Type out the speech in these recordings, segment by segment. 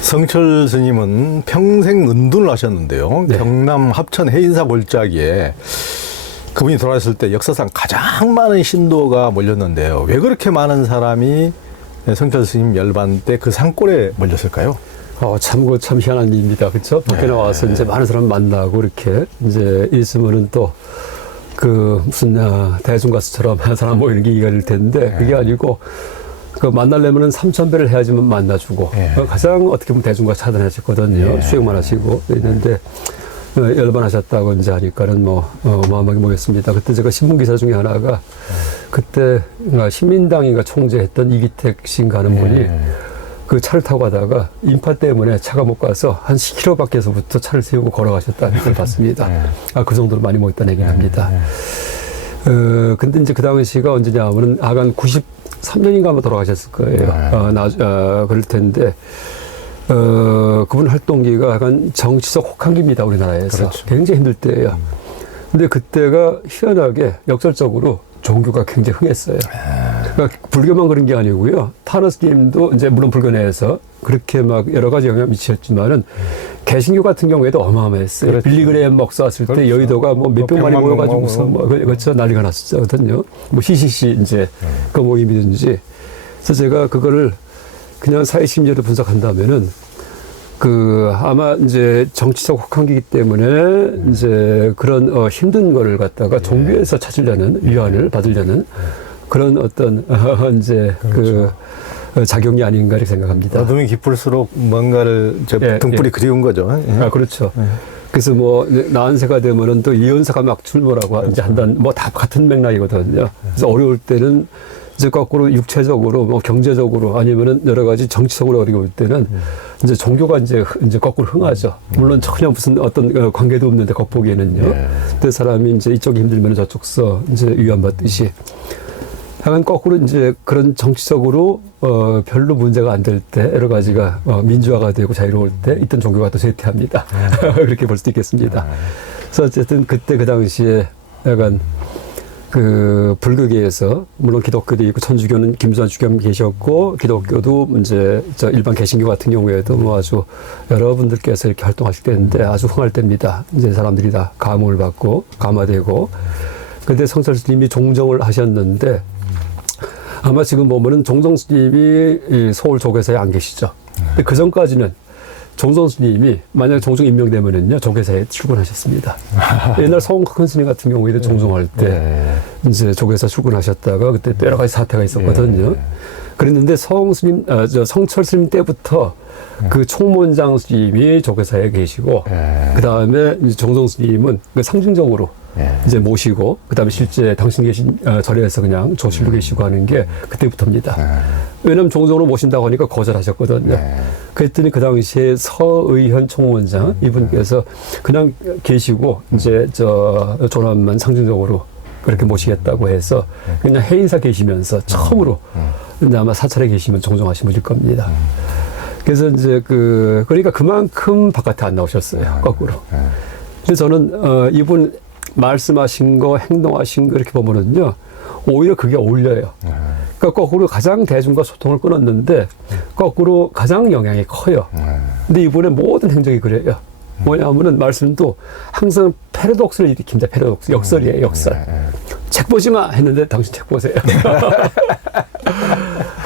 성철 스님은 평생 은둔을 하셨는데요. 네. 경남 합천 해인사 골짜기에 그분이 돌아가셨을 때 역사상 가장 많은 신도가 몰렸는데요. 왜 그렇게 많은 사람이 성철 스님 열반 때 그 산골에 몰렸을까요? 참 희한한 일입니다. 그렇죠? 밖에 나와서 이제 많은 사람 만나고 이렇게 이제 있으면은 또 그 무슨 대중가수처럼 한 사람 모이는 게 이해가 될 텐데 그게 아니고 그 만나려면은 3,000배를 해야지만 만나주고 가장 어떻게 보면 대중가수 차단하셨거든요. 수행만 하시고 있는데 열반하셨다고 이제 하니까는 마음하게 모였습니다. 그때 제가 신문기사 중에 하나가 그때 신민당인가 총재했던 이기택 씨인가 하는 분이 그 차를 타고 가다가 인파 때문에 차가 못 가서 한 10km 밖에서부터 차를 세우고 걸어가셨다는 걸 봤습니다. 그 정도로 많이 모였다는 얘기를 합니다. 근데 이제 그 당시가 언제냐 하면은 아간 93년인가 아마 돌아가셨을 거예요. 그럴 텐데, 그분 활동기가 약간 정치적 혹한기입니다, 우리나라에서. 그렇죠. 굉장히 힘들 때예요. 근데 그때가 희한하게 역설적으로 종교가 굉장히 흥했어요. 그러니까 불교만 그런 게 아니고요. 타너스님도 이제 물론 불교 내에서 그렇게 막 여러 가지 영향을 미쳤지만은 개신교 같은 경우에도 어마어마했어요. 그렇죠. 빌리그레임 목사 왔을 때 그렇죠. 여의도가 뭐 몇백만이 모여가지고 무슨 그렇죠. 난리가 났었거든요. 뭐 CCC 이제 그 모임이든지. 그래서 제가 그거를 그냥 사회 심리를 분석한다면은 아마 이제 정치적 혹한기이기 때문에 이제 그런 힘든 거를 갖다가 종교에서 찾으려는 위안을 받으려는 그런 어떤 이제 그렇죠. 작용이 아닌가 이렇게 생각합니다. 어둠이 깊을수록 뭔가를 등불이 그리운 거죠. 그렇죠. 그래서 나한세가 되면은 또 이연사가 막 출몰하고 그렇죠. 이제 한단 다 같은 맥락이거든요. 그래서 어려울 때는 이제 거꾸로 육체적으로 경제적으로 아니면은 여러 가지 정치적으로 어려울 때는 이제 종교가 이제 거꾸로 흥하죠. 물론 전혀 무슨 어떤 관계도 없는데 겉보기에는요. 그때 사람이 이제 이쪽이 힘들면 저쪽서 이제 위안받듯이. 약간 거꾸로 이제 그런 정치적으로 별로 문제가 안 될 때 여러 가지가 민주화가 되고 자유로울 때 이떤 종교가 또 쇠퇴합니다. 그렇게 볼 수도 있겠습니다. 그래서 어쨌든 그때 그 당시에 약간 불교계에서 물론 기독교도 있고 천주교는 김수환 주교님 계셨고 기독교도 이제 일반 개신교 같은 경우에도 아주 여러분들께서 이렇게 활동하실 때인데 아주 흥할 때입니다. 이제 사람들이 다 감흥을 받고 감화되고 근데 성철 스님이 종정을 하셨는데 아마 지금 보면은 종정 스님이 서울 조계사에 안 계시죠. 근데 그 전까지는 종정 스님이 만약에 종정 임명되면은요 조계사에 출근하셨습니다. 옛날 성큰 스님 같은 경우에도 종정할 때 이제 조계사 출근하셨다가 그때 또 여러 가지 사태가 있었거든요. 그랬는데 성철 스님 때부터 그 총무원장 스님이 조계사에 계시고 그 다음에 종정 스님은 상징적으로 이제 모시고 그 다음에 실제 당신 계신 절에서 그냥 조실로 계시고 하는 게 그때부터입니다. 왜냐하면 종정으로 모신다고 하니까 거절하셨거든요. 그랬더니 그 당시에 서의현 총무원장 이분께서 그냥 계시고 이제 조남만 상징적으로 그렇게 모시겠다고 해서 그냥 해인사 계시면서 처음으로 근데 아마 사찰에 계시면 종정하신 분일 겁니다. 그래서 이제 그러니까 그만큼 바깥에 안 나오셨어요. 거꾸로. 근데 저는 이분 말씀하신 거, 행동하신 거 이렇게 보면은요, 오히려 그게 어울려요. 그러니까 거꾸로 가장 대중과 소통을 끊었는데, 거꾸로 가장 영향이 커요. 근데 이분의 모든 행적이 그래요. 뭐냐면은 말씀도 항상 패러독스를 일으킵니다. 패러독스. 역설이에요, 역설. 책 보지 마! 했는데 당신 책 보세요.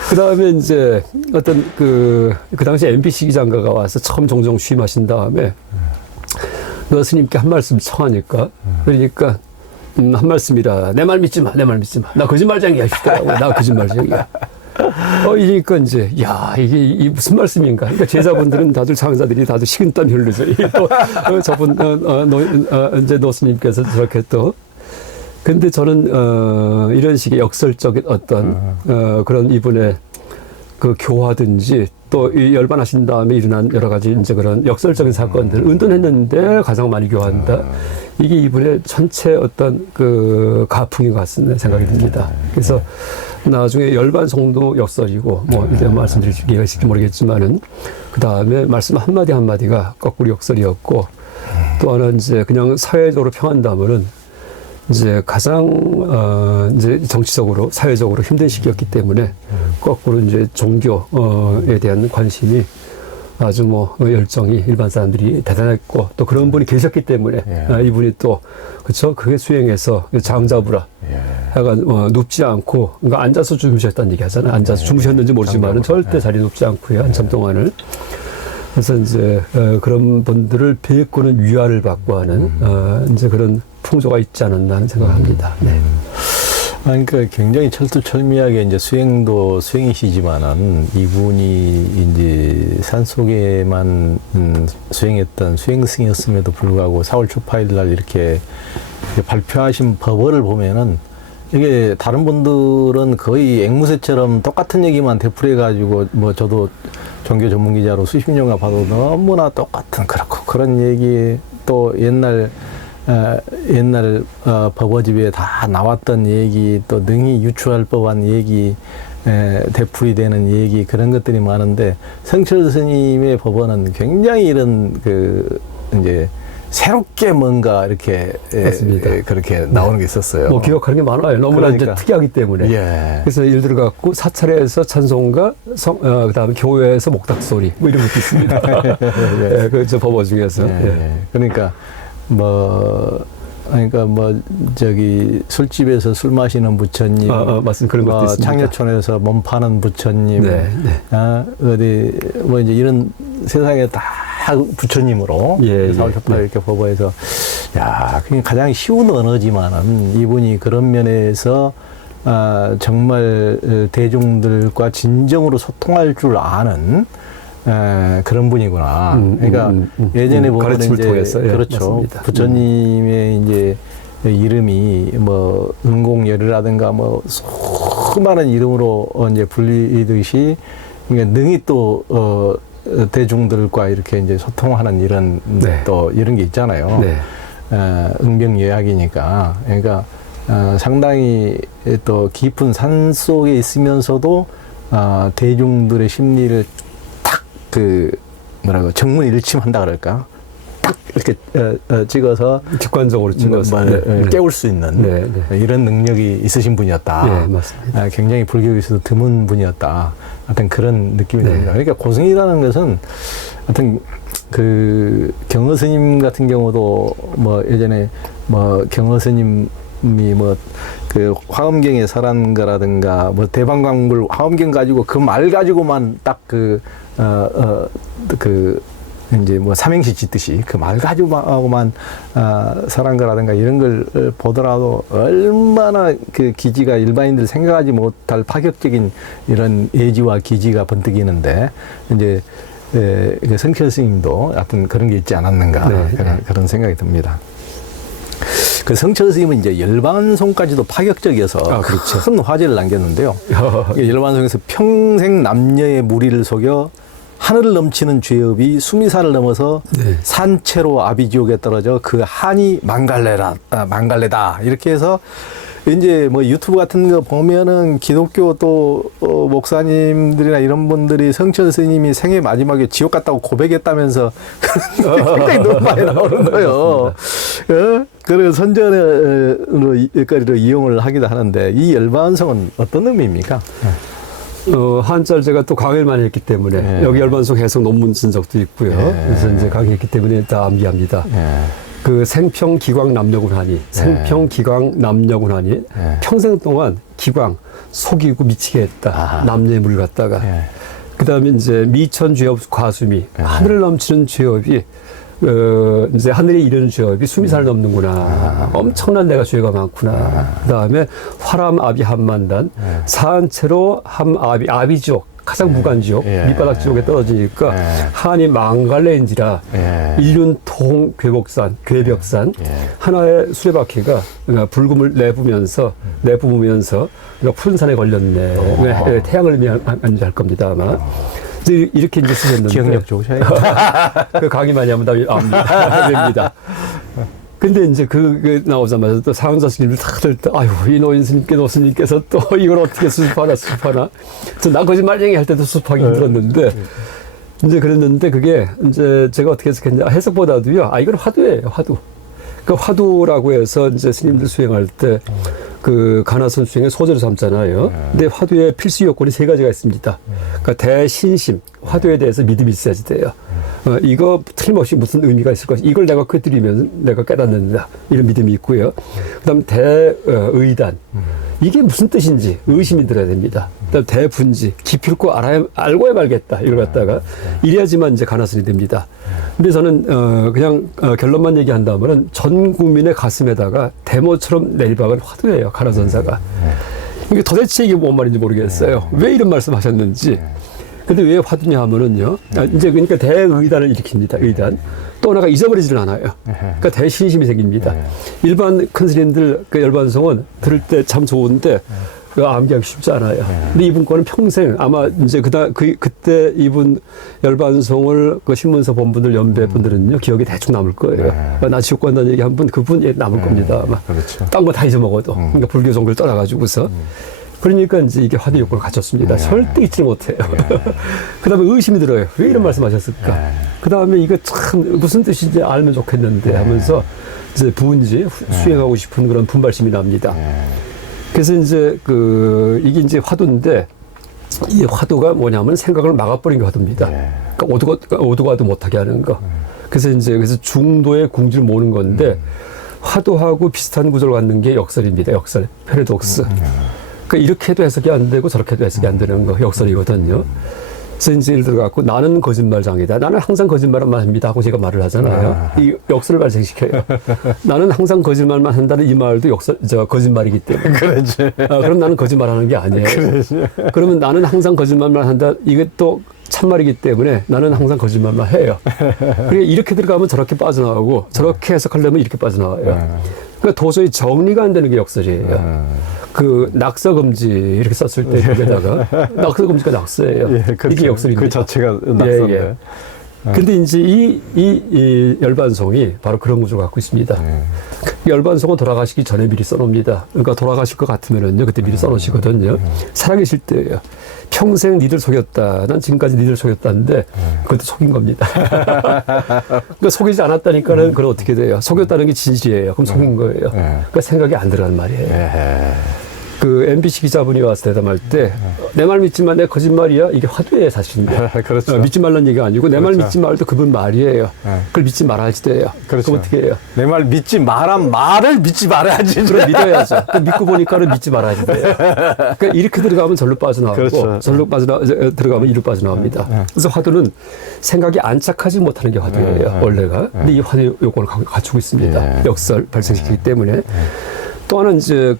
그 다음에 이제 어떤 그 당시에 MBC 기자인가가 와서 처음 종정 취임하신 다음에 너 스님께 한 말씀 청하니까 그러니까 한 말씀이라 내 말 믿지 마, 내 말 믿지 마. 나 거짓말쟁이야, 나 거짓말쟁이야. 이러니까 이제 이게 무슨 말씀인가? 그러니까 제자분들은 다들 장사들이 다들 식은땀 흘리죠. 또 저분 이제 노스님께서 저렇게 또 근데 저는 이런 식의 역설적인 어떤 그런 이분의 그 교화든지 또 이 열반하신 다음에 일어난 여러 가지 이제 그런 역설적인 사건들 은둔했는데 가장 많이 교화한다. 이게 이분의 전체 어떤 그 가풍인 것 같은 생각이 듭니다. 그래서 나중에 열반 성도 역설이고 이제 말씀드릴 기회가 있을지 모르겠지만은 그 다음에 말씀 한마디 한마디가 거꾸로 역설이었고 또 하나 이제 그냥 사회적으로 평한다면은 이제 가장 이제 정치적으로 사회적으로 힘든 시기였기 때문에 거꾸로 이제 종교에 대한 관심이 아주 뭐 열정이 일반 사람들이 대단했고 또 그런 분이 계셨기 때문에 예. 이분이 또 그렇죠. 그게 수행해서 장자부라 약간 눕지 않고 그러니까 앉아서 주무셨다는 얘기 하잖아요. 앉아서 주무셨는지 모르지만은 절대 자리 눕지 않고요. 한참 동안을. 그래서 이제 그런 분들을 뵙고는 위화를 받고 하는 이제 그런 풍조가 있지 않았나 하는 생각을 합니다. 네. 그러니까 굉장히 철두철미하게 이제 수행도 수행이시지만은 이분이 이제 산속에만 수행했던 수행승이었음에도 불구하고 4월 초파일 날 이렇게 발표하신 법어를 보면은 이게 다른 분들은 거의 앵무새처럼 똑같은 얘기만 되풀이해가지고 뭐 저도 종교 전문 기자로 수십 년간 봐도 너무나 똑같은 그렇고 그런 얘기 또 옛날 법어집에 다 나왔던 얘기 또 능히 유추할 법한 얘기 되풀이되는 얘기 그런 것들이 많은데 성철 스님의 법어는 굉장히 이런 그 이제 새롭게 뭔가 이렇게 그렇게 나오는 게 있었어요. 뭐 기억하는 게 많아요. 너무나 그러니까. 이제 특이하기 때문에. 예. 그래서 예를 들어 갖고 사찰에서 찬송가, 그다음에 교회에서 목탁소리 뭐 이런 것도 있습니다. 예, 그저 법어 중에서. 예. 그러니까 뭐 저기 술집에서 술 마시는 부처님, 맞습니다. 그런 것도 있습니다. 창녀촌에서 몸 파는 부처님, 네. 어디 뭐 이제 이런 세상에 다 부처님으로 사월초파 이렇게 법어해서 야, 그게 가장 쉬운 언어지만은 이분이 그런 면에서 정말 대중들과 진정으로 소통할 줄 아는 그런 분이구나. 그러니까 예전에 보면 이제 통해서, 그렇죠. 맞습니다. 부처님의 이제 이름이 뭐 은공열이라든가 뭐 수많은 이름으로 이제 불리듯이 그러니까 능히 또 대중들과 이렇게 이제 소통하는 이런 또 이런 게 있잖아요. 응병예약이니까. 그러니까 상당히 또 깊은 산 속에 있으면서도 대중들의 심리를 정문일침한다 그럴까? 딱 이렇게 찍어서 직관적으로 찍어서 깨울 수 있는 이런 능력이 있으신 분이었다. 네, 맞습니다. 굉장히 불교에서도 드문 분이었다. 하여튼 그런 느낌이 듭니다. 그러니까 고승이라는 것은 하여튼 그 경허 스님 같은 경우도 뭐 예전에 뭐 경허 스님이 뭐 그 화엄경에 설한 거라든가 뭐 대방광불 화엄경 가지고 그 말 가지고만 딱 이제 뭐 삼행시 짓듯이 그 말 가지고만 설한 거라든가 이런 걸 보더라도 얼마나 그 기지가 일반인들 생각하지 못할 파격적인 이런 예지와 기지가 번뜩이는데 이제 그 성철 스님도 하여튼 그런 게 있지 않았는가 그런 생각이 듭니다. 그 성철 스님은 이제 열반송까지도 파격적이어서 그렇죠. 큰 화제를 남겼는데요. 열반송에서 평생 남녀의 무리를 속여 하늘을 넘치는 죄업이 수미산을 넘어서 산채로 아비지옥에 떨어져 그 한이 망갈래다 이렇게 해서 이제 뭐 유튜브 같은 거 보면은 기독교 또 목사님들이나 이런 분들이 성철 스님이 생애 마지막에 지옥 갔다고 고백했다면서 굉장히 너무 많이 나오는 거예요. 그리고 선전거리로 이용을 하기도 하는데 이 열반성은 어떤 의미입니까? 한자를 제가 또 강의를 많이 했기 때문에 여기 열반성 해석 논문 쓴 적도 있고요. 그래서 이제 강의했기 때문에 다 암기합니다. 그 생평기광 남녀군하니 생평기광 남녀군하니 평생 동안 기광 속이고 미치게 했다. 남녀의 물을 갖다가 그다음에 이제 미천죄업 과수미 하늘을 넘치는 죄업이 이제 하늘에 이르는 죄업이 수미산을 넘는구나. 엄청난 내가 죄가 많구나. 그다음에 화람 아비 한만단 산채로 함아비 아비지옥 가장 무간지옥 밑바닥 지옥에 떨어지니까 한이 망갈래인지라 일륜통 괴벽산 하나의 수레바퀴가 불금을 내부면서 푸른 산에 걸렸네. 태양을 의미할 겁니다 아마. 이렇게 이제 쓰셨는데 기억력 좋으셔요. 그 강의 많이 하면 다 됩니다. 근데 이제 그 나오자마자 또 상자 스님을 탁 들 때, 아유, 이 노인 스님께서 또 이걸 어떻게 수습하나. 나 거짓말쟁이 할 때도 수습하기 힘들었는데, 이제 그랬는데 그게 이제 제가 어떻게 해석했냐. 해석보다도요, 이건 화두예요, 화두. 그 화두라고 해서 이제 스님들 수행할 때 그 가나선 수행의 소재로 삼잖아요. 근데 화두의 필수 요건이 세 가지가 있습니다. 그러니까 대신심, 화두에 대해서 믿음이 있어야지 돼요. 이거 틀림없이 무슨 의미가 있을 것이 이걸 내가 꿰뚫이면 내가 깨닫는다 이런 믿음이 있고요. 그다음 대의단 이게 무슨 뜻인지 의심이 들어야 됩니다. 그다음 대분지 깊이 있고 알고야 말겠다 이걸 갖다가 이래야지만 이제 가나선이 됩니다. 근데 저는 그냥 결론만 얘기한다면은 전 국민의 가슴에다가 대모처럼 내리박은 화두예요. 가나선사가. 이게 도대체 이게 뭔 말인지 모르겠어요. 왜 이런 말씀하셨는지. 근데 왜 화두냐 하면은요. 이제 그러니까 대의단을 일으킵니다. 의단. 또 하나가 잊어버리지는 않아요. 그러니까 대신심이 생깁니다. 일반 큰 스님들 그 열반송은 들을 때 참 좋은데 그 암기하기 쉽지 않아요. 근데 이분 거는 평생 아마 이제 그때 이분 열반송을 그 신문서 본 분들 연배 분들은요 기억이 대충 남을 거예요. 나 지옥 간다는 얘기 한 분 그분 남을 겁니다. 아마 그렇죠. 딴 거 다 잊어먹어도 그러니까 불교 종교를 떠나가지고서 그러니까 이제 이게 화두 요건을 갖췄습니다. 절대 잊지 못해요. 그 다음에 의심이 들어요. 왜 이런 말씀하셨을까? 그 다음에 이거 참 무슨 뜻인지 알면 좋겠는데 하면서 이제 부은지 수행하고 싶은 그런 분발심이 납니다. 그래서 이제 이게 이제 화두인데 이 화두가 뭐냐면 생각을 막아버린 게 화두입니다. 그러니까 오도가도 못하게 하는 거. 그래서 중도의 궁지를 모는 건데 화두하고 비슷한 구조를 갖는 게 역설입니다. 역설, 패러독스. 그러니까 이렇게도 해석이 안 되고 저렇게도 해석이 안 되는 거 역설이거든요. 그래서 이제 예를 들어 갖고 나는 거짓말장이다. 나는 항상 거짓말만 합니다 하고 제가 말을 하잖아요. 이 역설을 발생시켜요. 나는 항상 거짓말만 한다는 이 말도 거짓말이기 때문에. 그렇지. 그럼 나는 거짓말하는 게 아니에요. 그렇지. 그러면 나는 항상 거짓말만 한다. 이게 또 참말이기 때문에 나는 항상 거짓말만 해요. 그러니까 이렇게 들어가면 저렇게 빠져나오고 저렇게 해석하려면 이렇게 빠져나와요. 그러니까 도저히 정리가 안 되는 게 역설이에요. 그 낙서금지 이렇게 썼을 때 거기다가 낙서금지가 낙서예요. 이게 역설입니다. 그 자체가 낙서인데. 근데 이제 이 열반송이 바로 그런 구조를 갖고 있습니다. 열반송은 돌아가시기 전에 미리 써놓습니다. 그러니까 돌아가실 것 같으면은요, 그때 미리 써놓으시거든요. 살아계실 때예요. 평생 니들 속였다. 난 지금까지 니들 속였다는데 그것도 속인 겁니다. 그러니까 속이지 않았다니까는 그럼 어떻게 돼요? 속였다는 게 진실이에요. 그럼 속인 거예요. 그러니까 생각이 안 들어가는 말이에요. 그 MBC 기자분이 와서 대담할 때 내 말 믿지만 내 거짓말이야 이게 화두예요 사실인데. 그렇죠. 믿지 말라는 얘기가 아니고 내 말 그렇죠. 믿지 말도 그분 말이에요. 그걸 믿지 말아야지 돼요. 그렇죠. 그럼 어떻게 해요? 내 말 믿지 말란 말을 믿지 말아야지. 그럼 믿어야죠. 믿고 보니까는 믿지 말아야지 돼요. 그러니까 이렇게 들어가면 절로 빠져나오고 그렇죠. 절로 들어가면 이로 빠져나옵니다. 그래서 화두는 생각이 안착하지 못하는 게 화두예요. 원래가. 근데 이 화두 요건을 갖추고 있습니다. 역설 발생시키기 때문에. 또 하나는 이제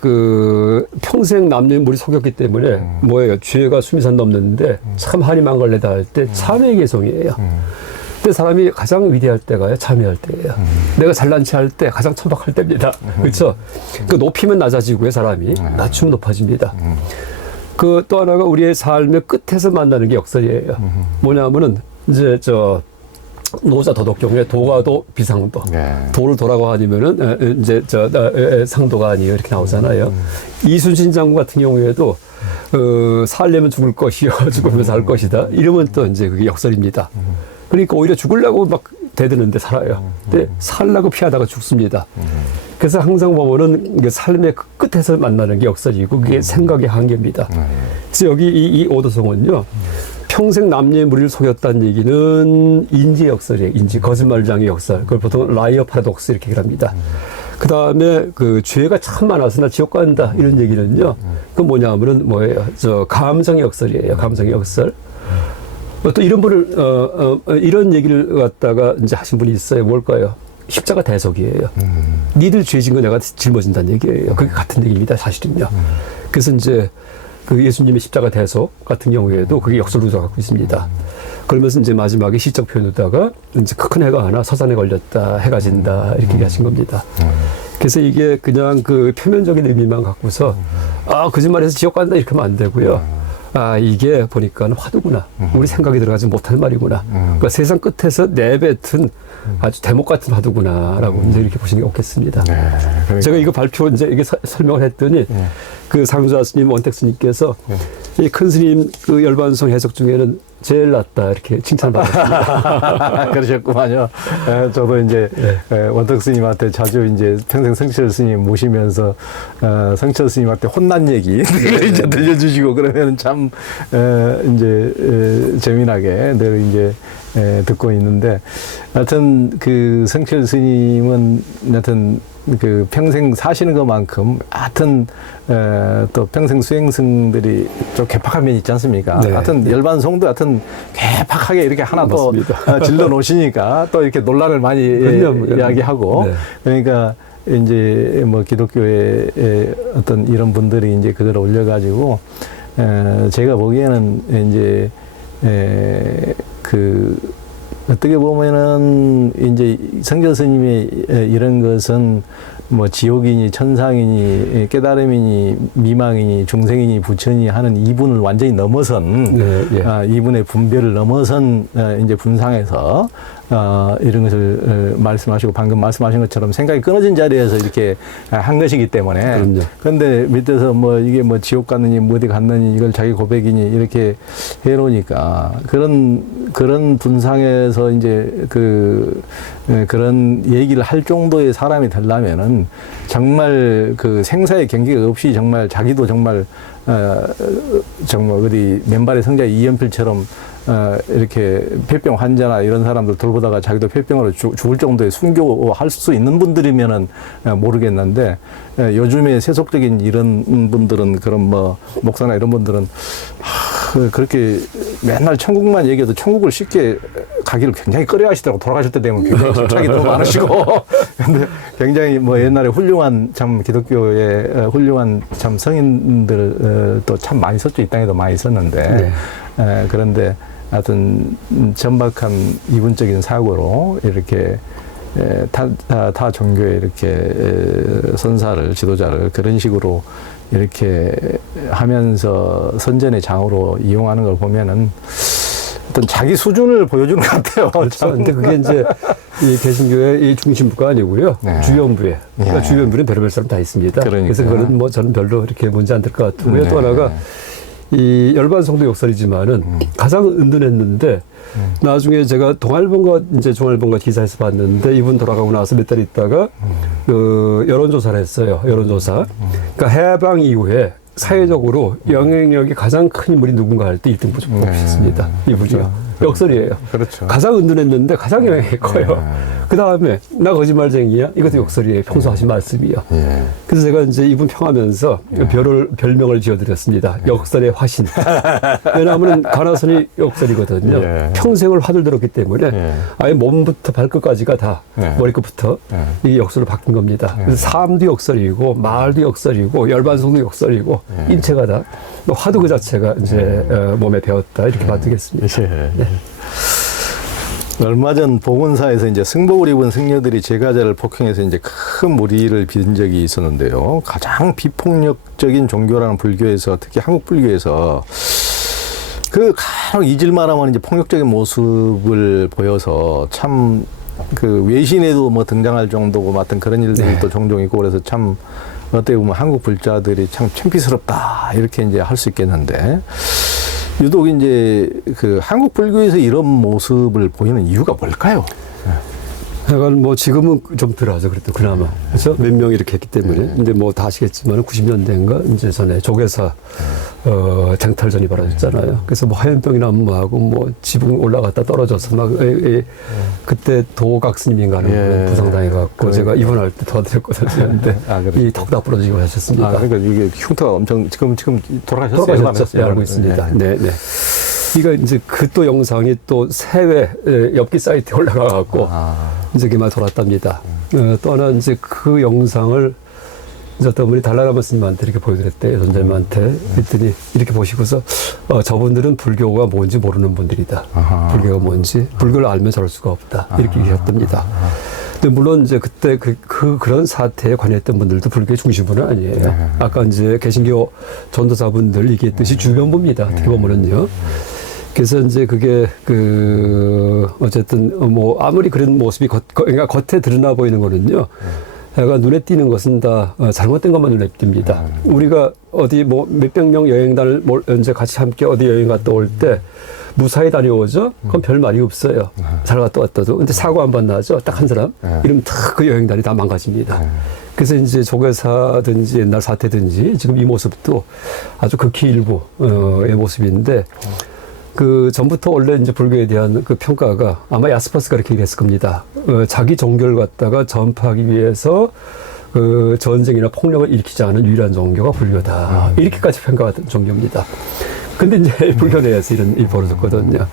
평생 남녀의 물이 속였기 때문에 뭐예요? 죄가 수미산 넘는데 참 한이 망걸레다 할 때 참회의 개성이에요. 근데 사람이 가장 위대할 때가요, 참회할 때예요. 내가 잘난 체 할 때 가장 천박할 때입니다. 그렇죠? 그 높이면 낮아지고요, 사람이. 낮추면 높아집니다. 그 또 하나가 우리의 삶의 끝에서 만나는 게 역설이에요. 뭐냐면은 이제 노자 도덕경에 도가도 비상도. 도를 도라고 하면은 이제 상도가 아니에요. 이렇게 나오잖아요. 이순신 장군 같은 경우에도 살려면 죽을 것이요. 죽으면 살 것이다. 이러면 또 이제 그게 역설입니다. 그러니까 오히려 죽으려고 막 대드는데 살아요. 근데 살라고 피하다가 죽습니다. 그래서 항상 보면은 삶의 끝에서 만나는 게 역설이고 그게 생각의 한계입니다. 그래서 여기 이 오도송은요. 평생 남녀의 무리를 속였다는 얘기는 인지 역설이에요. 인지 거짓말장의 역설. 그걸 보통 라이어 파라독스 이렇게 얘기를 합니다. 그 다음에 죄가 참 많아서 나 지옥 간다 이런 얘기는요. 그건 뭐냐 하면은 뭐예요? 감성의 역설이에요. 감성의 역설. 또 이런 분을 이런 얘기를 갖다가 이제 하신 분이 있어요. 뭘까요? 십자가 대속이에요. 니들 죄진 거 내가 짊어진다는 얘기예요. 그게 같은 얘기입니다. 사실은요. 그래서 이제 예수님의 십자가 대속 같은 경우에도 그게 역설로 갖고 있습니다. 그러면서 이제 마지막에 시적 표현에다가 이제 큰 해가 하나 서산에 걸렸다, 해가 진다 이렇게 얘기하신 겁니다. 그래서 이게 그냥 표면적인 의미만 갖고서 거짓말해서 지옥 간다 이렇게 하면 안 되고요. 이게 보니까는 화두구나. 우리 생각이 들어가지 못할 말이구나. 그러니까 세상 끝에서 내뱉은 아주 대목 같은 화두구나라고 이제 이렇게 보시는 게 좋겠습니다. 제가 이거 발표 이제 이게 설명을 했더니 그 상주하 스님, 원택 스님께서 이 큰 스님 그 열반송 해석 중에는 제일 낫다 이렇게 칭찬받았습니다. 그러셨구만요. 저도 이제 원택 스님한테 자주 이제 평생 성철 스님 모시면서 성철 스님한테 혼난 얘기 이제 들려주시고 그러면 참 이제 재미나게 늘 이제 듣고 있는데, 하여튼 그 성철 스님은 하여튼 그 평생 사시는 것만큼 하여튼 또 평생 수행승들이 좀 개팍한 면이 있지 않습니까? 네. 하여튼 열반송도 하여튼 개팍하게 이렇게 하나 또 질러 놓으시니까 또 이렇게 논란을 많이 이야기하고 네. 그러니까 이제 뭐 기독교의 어떤 이런 분들이 이제 그걸 올려가지고 제가 보기에는 이제 그 어떻게 보면은 이제 성철 스님의 이런 것은 뭐 지옥이니 천상이니 깨달음이니 미망이니 중생이니 부처니 하는 이분을 완전히 넘어선 이분의 분별을 넘어선 이제 분상에서 이런 것을 말씀하시고 방금 말씀하신 것처럼 생각이 끊어진 자리에서 이렇게 한 것이기 때문에. 그런데 밑에서 뭐 이게 뭐 지옥 갔느니 뭐 어디 갔느니 이걸 자기 고백이니 이렇게 해놓으니까 그런 분상에서 이제 그런 얘기를 할 정도의 사람이 되려면은 정말 그 생사의 경계가 없이 정말 자기도 정말 어디 맨발의 성자 이연필처럼 이렇게 폐병 환자나 이런 사람들 돌보다가 자기도 폐병으로 죽을 정도의 순교할 수 있는 분들이면은 모르겠는데, 요즘에 세속적인 이런 분들은 그런 뭐 목사나 이런 분들은 그렇게 맨날 천국만 얘기해도 천국을 쉽게 가기를 굉장히 꺼려 하시더라고. 돌아가실 때 되면 굉장히 집착이 너무 많으시고. 근데 굉장히 뭐 옛날에 훌륭한 참 기독교의 훌륭한 참 성인들도 참 많이 있었죠. 이 땅에도 많이 있었는데. 그런데 하여튼 천박한 이분적인 사고로 이렇게 타 종교의 이렇게 선사를, 지도자를 그런 식으로 이렇게 하면서 선전의 장으로 이용하는 걸 보면은 어떤 자기 수준을 보여주는 것 같아요. 그렇죠. 근데 그게 이제 이 개신교의 이 중심부가 아니고요. 주변부에. 그러니까 주변부는 별의별 사람 다 있습니다. 그래서 그거는 뭐 저는 별로 이렇게 문제 안 될 것 같고요. 또 하나가 이 열반성도 역설이지만은 가장 은둔했는데 나중에 제가 종알본과 기사에서 봤는데 이분 돌아가고 나서 몇 달 있다가 그 여론조사를 했어요. 여론조사. 그러니까 해방 이후에 사회적으로 영향력이 가장 큰 인물이 누군가 할 때 1등 뽑혔습니다. 이분이요. 역설이에요. 그렇죠. 가장 은둔했는데 가장 영향이 커요. 그 다음에 나 거짓말쟁이야? 이것도 역설이에요. 평소 하신 말씀이요. 그래서 제가 이제 이분 평하면서 별명을 지어드렸습니다. 역설의 화신. 왜냐하면 가나선이 역설이거든요. 평생을 화를 들었기 때문에 아예 몸부터 발끝까지가 다 머리끝부터 이 역설을 바꾼 겁니다. 그래서 삶도 역설이고 말도 역설이고 열반성도 역설이고 인체가 다 화두 그 자체가 이제 몸에 배웠다 이렇게 봐두겠습니다. 얼마 전 봉헌사에서 이제 승복을 입은 승려들이 제가자를 폭행해서 이제 큰 무리를 빚은 적이 있었는데요. 가장 비폭력적인 종교라는 불교에서, 특히 한국 불교에서 간혹 잊을만 하면 이제 폭력적인 모습을 보여서 참 외신에도 뭐 등장할 정도고 같은 그런 일들이 또 종종 있고, 그래서 참 어떻게 보면 한국 불자들이 참 창피스럽다 이렇게 이제 할 수 있겠는데, 유독 이제 한국 불교에서 이런 모습을 보이는 이유가 뭘까요? 약간 뭐 지금은 좀 덜하죠. 그래도 그나마. 그래서 몇 명이 이렇게 했기 때문에. 근데 뭐 다 아시겠지만 90년대인가 이제 전에 조계사 쟁탈전이 벌어졌잖아요. 그래서 뭐 화염병이나 뭐하고 뭐 지붕 올라갔다 떨어져서 막 그때 도각 스님인가 하는 분은 부상당해갖고 제가 입원할 때 도와드렸거든요. 근데 이 턱 다 부러지고 하셨습니다. 그러니까 이게 흉터가 엄청 지금 돌아가셨어요? 돌아가셨죠. 네, 알고 있습니다. 네. 그러니까 이제 그 또 영상이 또 해외 엽기 사이트에 올라가갖고 이제 그만 돌았답니다. 또 하나 이제 그 영상을 이제 어떤 분이 달라라마 스님한테 이렇게 보여드렸대요. 선생님한테. 그랬더니 이렇게 보시고서 저분들은 불교가 뭔지 모르는 분들이다. 불교가 뭔지. 불교를 알면 저럴 수가 없다. 이렇게 얘기했답니다. 근데 물론 이제 그때 그런 사태에 관여했던 분들도 불교의 중심부는 아니에요. 아까 이제 개신교 전도사분들 얘기했듯이 주변부입니다. 어떻게 보면은요. 그래서 이제 그게 어쨌든 뭐 아무리 그런 모습이 그러니까 겉에 드러나 보이는 거는요. 내가 눈에 띄는 것은 다 잘못된 것만 눈에 띕니다. 우리가 어디 뭐 몇백 명 여행단을 이제 같이 함께 어디 여행 갔다 올 때 무사히 다녀오죠? 그건 별 말이 없어요. 잘 갔다 왔다도. 근데 사고 한 번 나죠? 딱 한 사람. 이러면 다 그 여행단이 다 망가집니다. 그래서 이제 조계사든지 옛날 사태든지 지금 이 모습도 아주 극히 일부의 모습인데 그 전부터 원래 이제 불교에 대한 그 평가가 아마 야스퍼스가 그렇게 얘기했을 겁니다. 자기 종교를 갖다가 전파하기 위해서 그 전쟁이나 폭력을 일으키지 않은 유일한 종교가 불교다. 이렇게까지 평가했던 종교입니다. 근데 이제 불교 내에서 이런 일이 벌어졌거든요.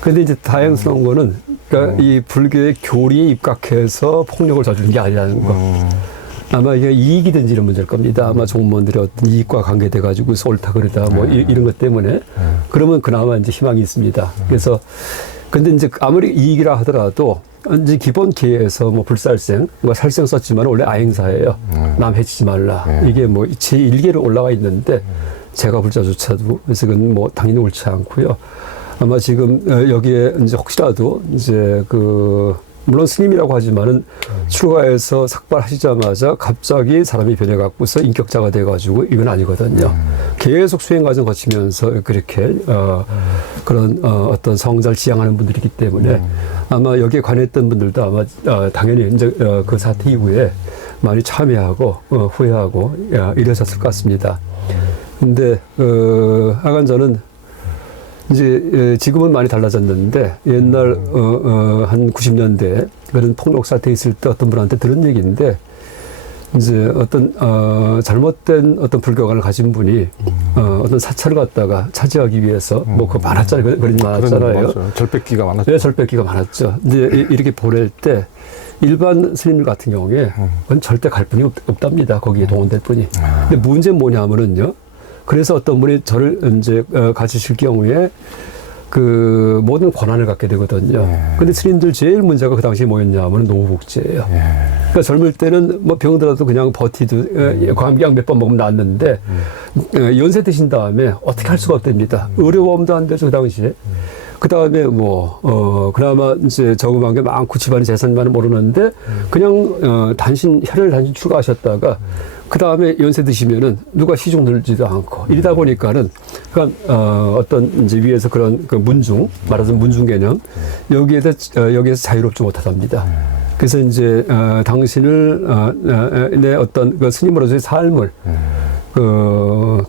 근데 이제 다행스러운 거는 그러니까 이 불교의 교리에 입각해서 폭력을 저지르는 게 아니라는 거. 아마 이게 이익이든지 이런 문제일 겁니다. 아마 종무원들의 어떤 이익과 관계돼가지고 옳다 그러다 뭐 이런 것 때문에 그러면 그나마 이제 희망이 있습니다. 그래서 근데 이제 아무리 이익이라 하더라도 이제 기본 기회에서 뭐 불살생, 뭐 살생 썼지만 원래 아행사예요. 남 해치지 말라. 이게 뭐 제1계로 올라와 있는데 제가 불자조차도 그래서 그건 뭐 당연히 옳지 않고요. 아마 지금 여기에 이제 혹시라도 이제 그 물론 스님이라고 하지만은 출가해서 삭발하시자마자 갑자기 사람이 변해갖고서 인격자가 돼가지고 이건 아니거든요. 계속 수행 과정 거치면서 그렇게 그런 어떤 성자를 지향하는 분들이기 때문에 아마 여기에 관했던 분들도 아마 당연히 이제 그 사태 이후에 많이 참여하고 후회하고 이러셨을 것 같습니다. 근데 하여간 저는 이제 지금은 많이 달라졌는데 옛날 한 90년대 그런 폭력 사태 있을 때 어떤 분한테 들은 얘기인데 이제 어떤 잘못된 어떤 불교관을 가진 분이 어떤 사찰을 갖다가 차지하기 위해서 뭐 그거 많았잖아요. 그런 많았잖아요. 절백기가 많았죠. 네, 절백기가 많았죠. 근데 이렇게 보낼 때 일반 스님들 같은 경우에 그건 절대 갈 분이 없답니다. 거기에 동원될 분이. 근데 문제는 뭐냐면은요. 그래서 어떤 분이 저를 이제 가지실 경우에 그 모든 권한을 갖게 되거든요. 근데 스님들 제일 문제가 그 당시에 뭐였냐면 노후복제예요. 그러니까 젊을 때는 뭐 병들어도 그냥 버티도 감기약 몇 번 먹으면 낫는데 연세 드신 다음에 어떻게 할 수가 없답니다. 의료보험도 안 되죠 그 당시에. 그 다음에 그나마 이제 저금한 게 많고 집안의 재산이 많이 모르는데 그냥 혈을 단신 출가하셨다가 그 다음에 연세 드시면은 누가 시중 들지도 않고 이러다 보니까는 어떤 이제 위에서 그런 그 문중 말하자면 문중 개념 여기에서 자유롭지 못하답니다. 그래서 이제 당신을 내 어떤 그 스님으로서의 삶을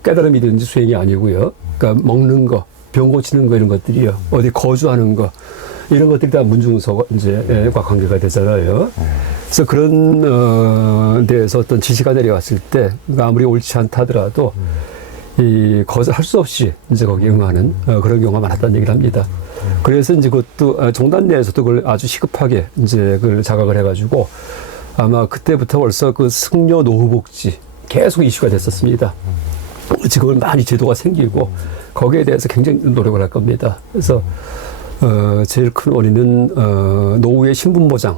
깨달음이든지 수행이 아니고요. 그러니까 먹는 거, 병 고치는 거 이런 것들이요. 어디 거주하는 거. 이런 것들이 다 문중서 이제과 관계가 되잖아요. 그래서 그런 데에서 어떤 지시가 내려왔을 때 아무리 옳지 않다 하더라도 할 수 없이 이제 거기에 응하는 그런 경우가 많았다는 얘기를 합니다. 그래서 이제 그것도 종단 내에서도 그걸 아주 시급하게 이제 그걸 자각을 해가지고 아마 그때부터 벌써 그 승려 노후복지 계속 이슈가 됐었습니다. 지금은 많이 제도가 생기고 거기에 대해서 굉장히 노력을 할 겁니다. 그래서 제일 큰 원인은 노후의 신분 보장이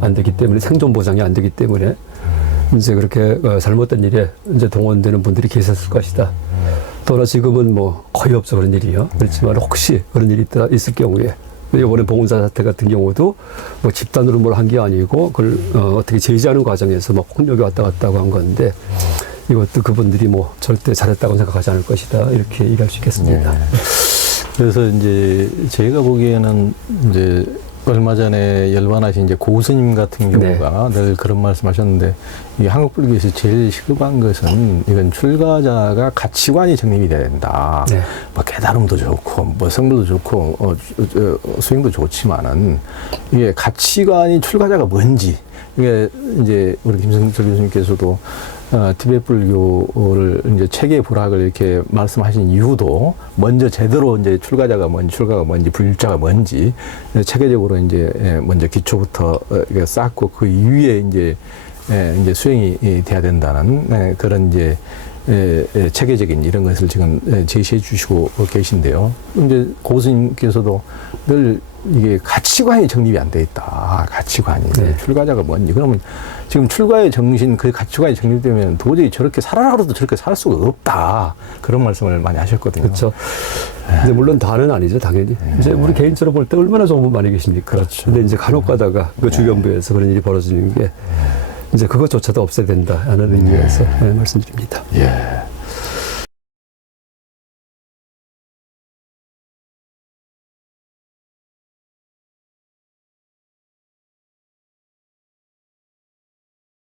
안 되기 때문에 생존 보장이 안 되기 때문에 이제 그렇게 잘못된 일에 이제 동원되는 분들이 계셨을 것이다. 또나 지금은 뭐 거의 없어 그런 일이요. 그렇지만 혹시 그런 일이 있을 경우에 이번에 봉은사 사태 같은 경우도 뭐 집단으로 뭘 한 게 아니고 그걸 어떻게 제지하는 과정에서 뭐 폭력이 왔다 갔다 한 건데 이것도 그분들이 뭐 절대 잘했다고 생각하지 않을 것이다 이렇게 얘기할 수 있겠습니다. 네. 그래서 이제 제가 보기에는 이제 얼마 전에 열반하신 이제 고스님 같은 경우가 늘 그런 말씀하셨는데 이 한국 불교에서 제일 시급한 것은 이건 출가자가 가치관이 정립이 돼야 된다. 네. 뭐 깨달음도 좋고 뭐 성불도 좋고 수행도 좋지만은 이게 가치관이 출가자가 뭔지 이게 이제 우리 김성철 교수님께서도 티베트 불교를 이제 체계 불학을 이렇게 말씀하신 이유도 먼저 제대로 이제 출가자가 뭔지 불자가 뭔지 체계적으로 이제 먼저 기초부터 쌓고 그 이후에 이제 수행이 돼야 된다는 그런 이제 체계적인 이런 것을 지금 제시해 주시고 계신데요. 이제 고스님께서도 늘 이게 가치관이 정립이 안 돼 있다. 가치관이. 네. 출가자가 뭔지. 그러면 지금 출가의 정신, 그 가치관이 정립되면 도저히 저렇게 살아라 그래도 저렇게 살 수가 없다. 그런 말씀을 많이 하셨거든요. 그렇죠. 근데 물론 다는 아니죠, 당연히. 이제 우리 개인적으로 볼 때 얼마나 좋은 분 많이 계십니까? 그렇죠. 근데 이제 간혹 가다가 그 주변부에서 그런 일이 벌어지는 게 이제 그것조차도 없애야 된다는 의미에서 말씀드립니다. 예.